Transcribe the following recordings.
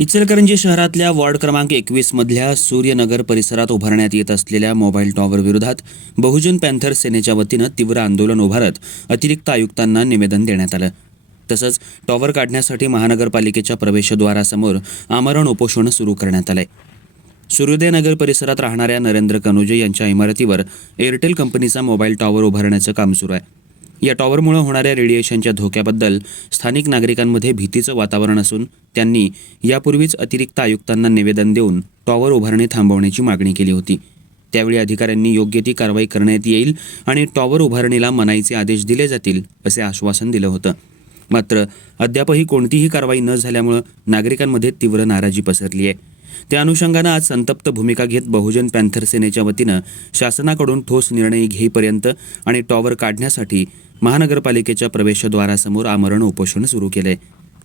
इचलकरंजी शहरातल्या वॉर्ड क्रमांक एकवीस मधल्या सूर्यनगर परिसरात उभारण्यात येत असलेल्या मोबाईल टॉवर विरोधात बहुजन पॅन्थर सेनेच्या वतीनं तीव्र आंदोलन उभारत अतिरिक्त आयुक्तांना निवेदन देण्यात आलं. तसंच टॉवर काढण्यासाठी महानगरपालिकेच्या प्रवेशद्वारासमोर आमरण उपोषण सुरू करण्यात आलंय. सूर्योदयनगर परिसरात राहणाऱ्या नरेंद्र कनोजे यांच्या इमारतीवर एअरटेल कंपनीचा मोबाईल टॉवर उभारण्याचं काम सुरू आहे. या टॉवरमुळे होणाऱ्या रेडिएशनच्या धोक्याबद्दल स्थानिक नागरिकांमध्ये भीतीचं वातावरण असून त्यांनी यापूर्वीच अतिरिक्त आयुक्तांना निवेदन देऊन टॉवर उभारणी थांबवण्याची मागणी केली होती. त्यावेळी अधिकाऱ्यांनी योग्य ती कारवाई करण्यात येईल आणि टॉवर उभारणीला मनाईचे आदेश दिले जातील असे आश्वासन दिलं होतं. मात्र अद्यापही कोणतीही कारवाई न झाल्यामुळं नागरिकांमध्ये तीव्र नाराजी पसरली आहे. त्या अनुषंगानं आज संतप्त भूमिका घेत बहुजन पॅन्थर सेनेच्या वतीनं शासनाकडून ठोस निर्णय घेईपर्यंत आणि टॉवर काढण्यासाठी महानगरपालिकेच्या प्रवेशद्वारासमोर आमरण उपोषण सुरू केलंय.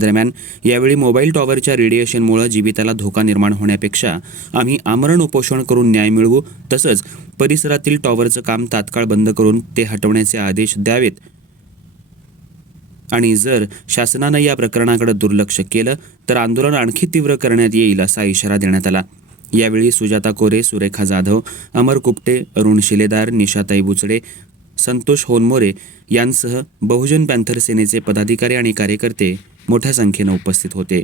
दरम्यान यावेळी मोबाईल टॉवरच्या रेडिएशनमुळे जीविताला धोका निर्माण होण्यापेक्षा आम्ही आमरण उपोषण करून न्याय मिळवू तसंच परिसरातील टॉवरचं काम तात्काळ बंद करून ते हटवण्याचे आदेश द्यावेत आणि जर शासनानं या प्रकरणाकडे दुर्लक्ष केलं तर आंदोलन आणखी तीव्र करण्यात येईल असा इशारा देण्यात आला. यावेळी सुजाता कोरे सुरेखा जाधव अमर कुपटे अरुण शिलेदार निशाताई बुचडे संतोष होनमोरे यांसह बहुजन पॅन्थर सेनेचे पदाधिकारी आणि कार्यकर्ते मोठ्या संख्येनं उपस्थित होते.